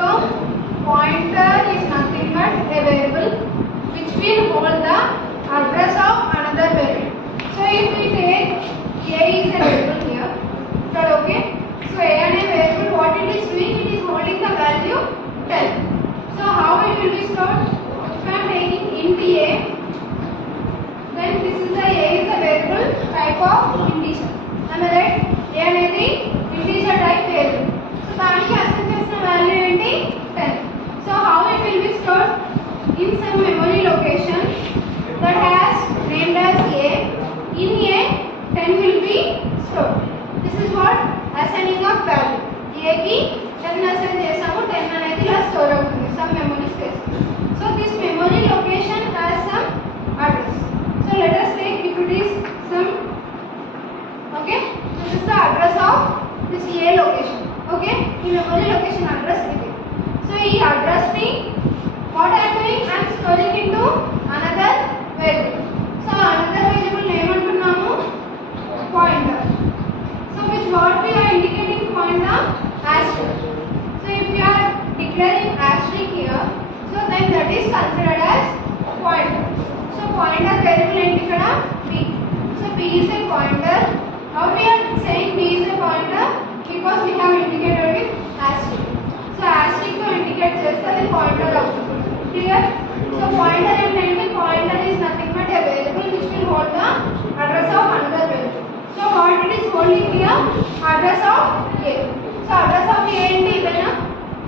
So pointer is nothing but a variable which will hold the address of another variable. So if we take a is a variable here, is that okay? So a and a variable, what it is doing, it is holding the value 10. So how it will be stored? If I am taking int a, then this is the a is a variable type of integer. Am I right? A అనేది integer type variable. So దానికి assign చేసిన value ఏంటి 10. So how it will be stored? In some memory location that has named as a. In a 10 will be stored. This is what assigning of value. A కి 10 assign చేసాము, 10 అనేది ఇలా store అవుతుంది some memory space. So this memory location has some address. So let us take if it is some, okay, this is the address of this A location. Okay, in memory location address it is. So ఈ address ని what I am doing, I am storing into another variable. So another variable name అంటున్నాము pointer. So which what we are indicating pointer asterisk. So if we are declaring asterisk here, so then that is considered as pointer. So pointer variable ఏంటి ఇక్కడ p. So p is a pointer. How we are saying p is a pointer? Because we have indicated with asterisk. So asterisk తో indicate చేస్తే అది pointer అవుతుంది. Clear? So pointer ఏంటంటే pointer is nothing but a variable which will hold the address of another variable. So what it is holding here? Address of a. So address of a ఏంటి ఇదేనా?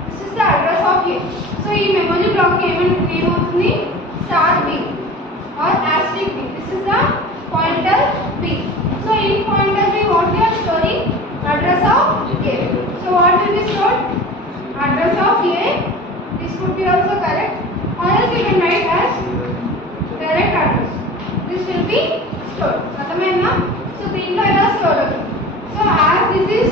This is the address of a. So ఈ memory block ఏమవుతుంది? Star b or asterisk b. This is the pointer b. So in pointer b what we are storing? Address of a. So what will be stored? Address of a. This could be also correct, or else you can write as direct address. This will be stored. అర్థమైందా? So దీంట్లో ఎలా store అవుతుంది? So as this is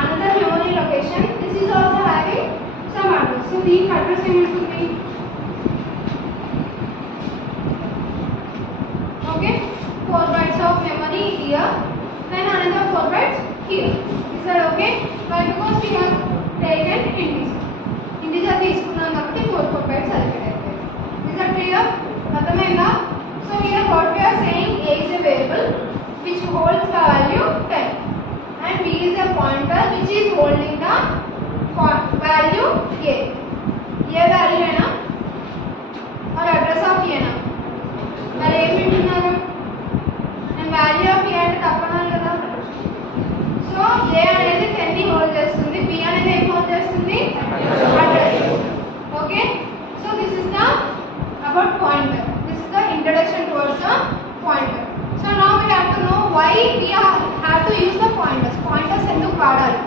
another memory location, this is also having some address. So దీనికి address ఏముంటుంది? Okay, 4 bytes of memory here, then another 4 bytes here. Is that okay? Why? Because we have taken integer తీసుకున్నాం కాబట్టి 4 bytes allocate అయిపోయాయి. Is that clear? అర్థమైందా? So here what we are saying, a is a variable which holds the value 10 and b is a pointer which is holding the value a. A value అయినా or address of a నా? మరి ఏం వింటున్నారు? నేను value of ఏ అంటే తప్పనాలి కదా. So ఏ అనేది 10 ని హోల్డ్ చేస్తుంది, బి అనేది ఏం హోల్డ్ చేస్తుంది? Address. Okay, so this is the about pointer. This is the introduction towards the pointer. So now we have to know why we have to use the pointers. Pointers ఎందుకు వాడాలి?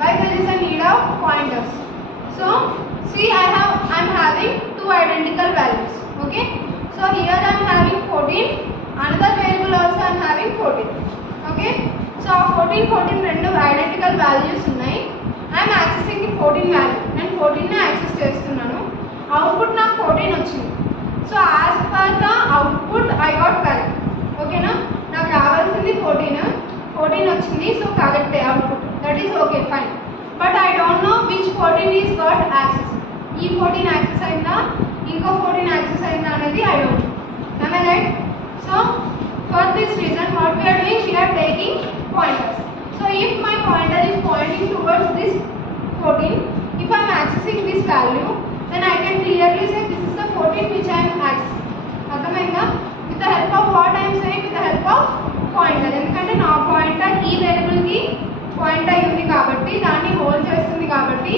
Why there is a need of pointers. So see, I am having two identical values. Okay, so here I am having 14, another variable also I am having 14. Okay, so 14 రెండు identical values ఉన్నాయి. I am accessing the 14 value. నేను 14 ని access చేస్తున్నాను. Output నాకు 14 వచ్చింది. So as per the output I got correct. ఓకేనా? నాకు రావాల్సింది 14 వచ్చింది. So correct output, that is okay fine. But I don't know which 14 is got access. ఈ 14 యాక్సెస్ అయిందా, ఇంకో 14 యాక్సెస్ అయిందా అనేది I don't know. Am I right? So for this reason what we are doing, we are taking pointers. So if my pointer is pointing towards this 14, if I am accessing this value, then I can clearly say this is the 14 which I am accessing. అర్థమైందా? With the help of what I am saying, with the help of pointer. ఎందుకంటే నా pointer ఈ variable కి point అయి ఉంది కాబట్టి, దాన్ని hold చేస్తుంది కాబట్టి,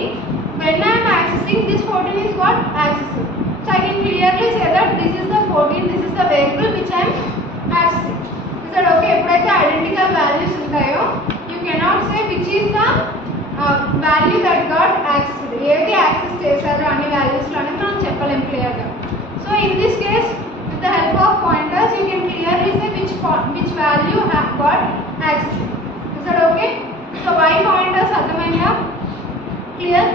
when I am accessing this 14 is got accessing. So I can clearly say that this is the 14, this is the variable which I am accessing. Is that okay? ఎప్పుడైతే identical values ఉంటాయో, you cannot say which is the value that got accessed. ఏది access చేశారో అన్ని values లో అనేది మనం చెప్పలేం clear గా. So in this case, with the help of pointers, you can clearly say which value have got accessed. Is that okay? So why pointers? అర్థమైందా? Clear?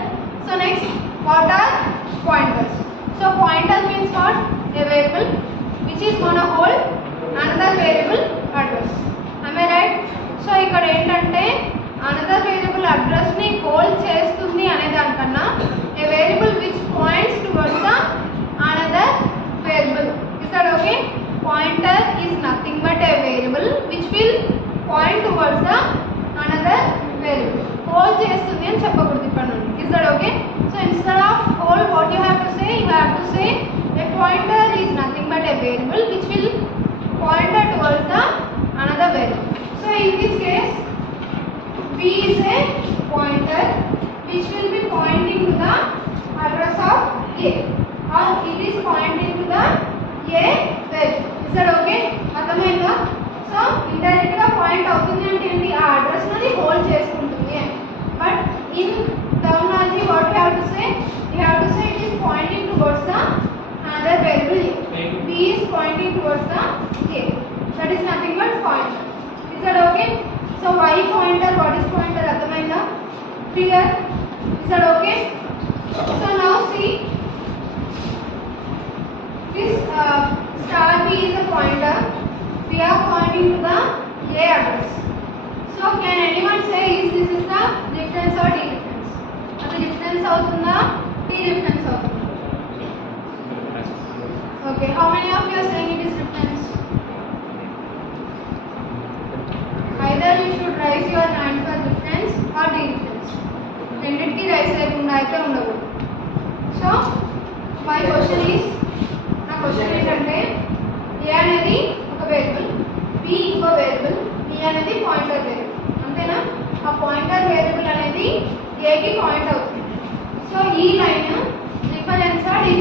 So next, what are pointers? So pointer means what? A variable which is going to hold another variable address. Am I right? So ఇక్కడ ఏంటంటే another variable address ని hold చేస్తుంది అనే దానికన్నా చేస్తుంది అని చెప్పకూడదు ఇప్పటి నుండి. Is that okay? So instead of whole what you have to say, you have to say a pointer is nothing but a variable which will pointer towards the another variable. So in this case b is a pointer which will be pointing to the address of a, or it is pointing to the a variable. Is that okay? అర్థమైందా? So indirect గా point అవుతుంది అంటే ఏంటి, ఆ address ని hold చేసుకుంటుంది అని. But in terminology what you have to say, you have to say it is Poynting towards the another variable a. b is pointing towards the a, that is nothing but pointer. Is that okay? So y pointer, what is pointer, ardhamainda? Clear? Is that okay? So now see this star b is a pointer, we are pointing to the a address. So can anyone say is this is the difference or d difference? Adi difference avutunda, d difference avutunda? Okay, how many of you are saying it is difference? Either you should raise your hand for difference or d difference. రెండిటికి rice చేయకుండా అయితే ఉండకూడదు. So my question is, నా question ఏంటంటే ఏ అనేది ఒక variable, B ఇంకో variable, B అనేది పాయింటర్ వేరియబుల్, అంతేనా? ఆ పాయింటర్ వేరియబుల్ అనేది ఏకి పాయింట్ అవుతుంది. సో ఈ లైన్ రిఫరెన్స్ ఆ డి